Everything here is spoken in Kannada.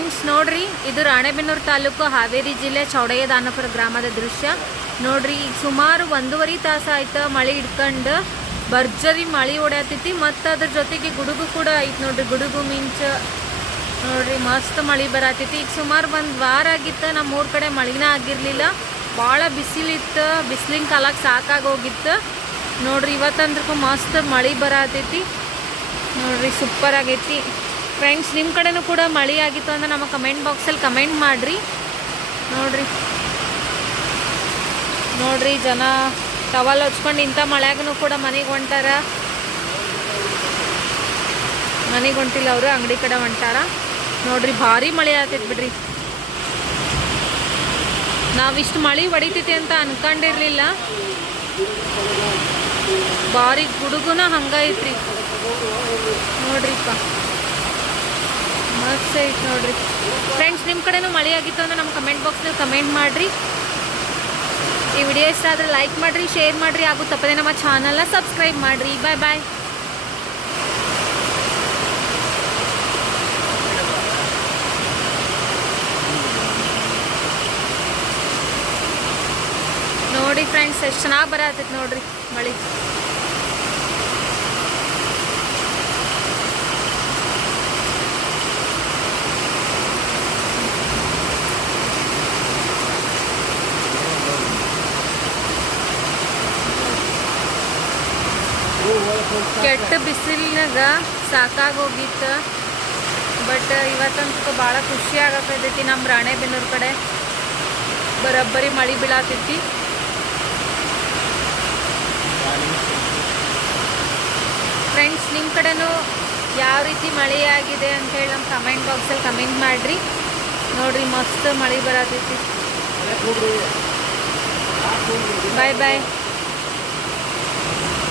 ಫ್ರೆಂಡ್ಸ್ ನೋಡ್ರಿ, ಇದು ರಾಣೆಬೆನ್ನೂರು ತಾಲೂಕು ಹಾವೇರಿ ಜಿಲ್ಲೆ ಚೌಡಯ್ಯ ದಾನಪುರ ಗ್ರಾಮದ ದೃಶ್ಯ ನೋಡ್ರಿ. ಈಗ ಸುಮಾರು 1.5 ತಾಸು ಆಯ್ತು ಮಳೆ ಹಿಡ್ಕೊಂಡು ಭರ್ಜರಿ ಮಳೆ ಹೊಡ್ಯಾತೈತಿ. ಮತ್ತು ಅದ್ರ ಜೊತೆಗೆ ಗುಡುಗು ಕೂಡ ಐತೆ ನೋಡ್ರಿ. ಗುಡುಗು ಮಿಂಚು ನೋಡ್ರಿ, ಮಸ್ತ್ ಮಳೆ ಬರತೈತಿ. ಈಗ ಸುಮಾರು 1 ವಾರ ಆಗಿತ್ತು ನಮ್ಮೂರ ಕಡೆ ಮಳೆನ ಆಗಿರಲಿಲ್ಲ. ಭಾಳ ಬಿಸಿಲಿತ್ತು, ಬಿಸಿಲಿನ ಕಾಲಕ್ಕೆ ಸಾಕಾಗೋಗಿತ್ತು ನೋಡ್ರಿ. ಇವತ್ತಂದ್ರೂ ಮಸ್ತ್ ಮಳೆ ಬರತೈತಿ ನೋಡ್ರಿ, ಸೂಪರ್ ಆಗೈತಿ. ಫ್ರೆಂಡ್ಸ್, ನಿಮ್ಮ ಕಡೆನೂ ಕೂಡ ಮಳೆ ಆಗಿತ್ತು ಅಂದ್ರೆ ನಮ್ಮ ಕಮೆಂಟ್ ಬಾಕ್ಸಲ್ಲಿ ಕಮೆಂಟ್ ಮಾಡಿರಿ. ನೋಡ್ರಿ ಜನ ಟವಲ್ ಹಚ್ಕೊಂಡು ಇಂಥ ಮಳೆಯಾಗೂ ಕೂಡ ಮನೆಗೆ ಹೊಂಟಾರ. ಮನೆಗೆ ಹೊಂಟಿಲ್ಲ, ಅವರು ಅಂಗಡಿ ಕಡೆ ಹೊಂಟಾರ ನೋಡ್ರಿ. ಭಾರಿ ಮಳೆ ಆಗ್ತೈತಿ ಬಿಡ್ರಿ. ನಾವಿಷ್ಟು ಮಳೆ ಹೊಡಿತೈತಿ ಅಂತ ಅನ್ಕೊಂಡಿರ್ಲಿಲ್ಲ. ಭಾರಿ ಗುಡುಗುನ ಹಂಗೈತ್ರಿ ನೋಡ್ರಿಪ್ಪ, ಮಸ್ತ್ ಐತೆ ನೋಡ್ರಿ. ಫ್ರೆಂಡ್ಸ್, ನಿಮ್ಮ ಕಡೆನೂ ಮಳೆ ಆಗಿತ್ತು ಅಂದ್ರೆ ನಮ್ಮ ಕಮೆಂಟ್ ಬಾಕ್ಸ್ನಲ್ಲಿ ಕಮೆಂಟ್ ಮಾಡಿರಿ. ಈ ವಿಡಿಯೋ ಇಷ್ಟ ಆದರೆ ಲೈಕ್ ಮಾಡಿರಿ, ಶೇರ್ ಮಾಡಿರಿ, ಹಾಗೂ ತಪ್ಪದೆ ನಮ್ಮ ಚಾನಲ್ನ ಸಬ್ಸ್ಕ್ರೈಬ್ ಮಾಡಿರಿ. ಬಾಯ್ ಬಾಯ್. ನೋಡಿ ಫ್ರೆಂಡ್ಸ್, ಎಷ್ಟು ಚೆನ್ನಾಗಿ ಬರತೈತಿ ನೋಡ್ರಿ ಮಳೆ. ಕೆಟ್ಟ ಬಿಸಿಲಿನಾಗ ಸಾಕಾಗೋಗಿತ್ತು. ಬಟ್ ಇವತ್ತಂತೂ ಭಾಳ ಖುಷಿ ಆಗತೈತಿ. ನಮ್ಮ ರಾಣೆಬೆನ್ನೂರು ಕಡೆ ಬರೋಬ್ಬರಿ ಮಳೆ ಬೀಳತೈತಿ. ಫ್ರೆಂಡ್ಸ್, ನಿಮ್ಮ ಕಡೆನೂ ಯಾವ ರೀತಿ ಮಳೆ ಆಗಿದೆ ಅಂತೇಳಿ ನಮ್ಮ ಕಮೆಂಟ್ ಬಾಕ್ಸಲ್ಲಿ ಕಮೆಂಟ್ ಮಾಡಿರಿ. ನೋಡ್ರಿ, ಮಸ್ತ್ ಮಳೆ ಬರತೈತಿ. ಬಾಯ್ ಬಾಯ್.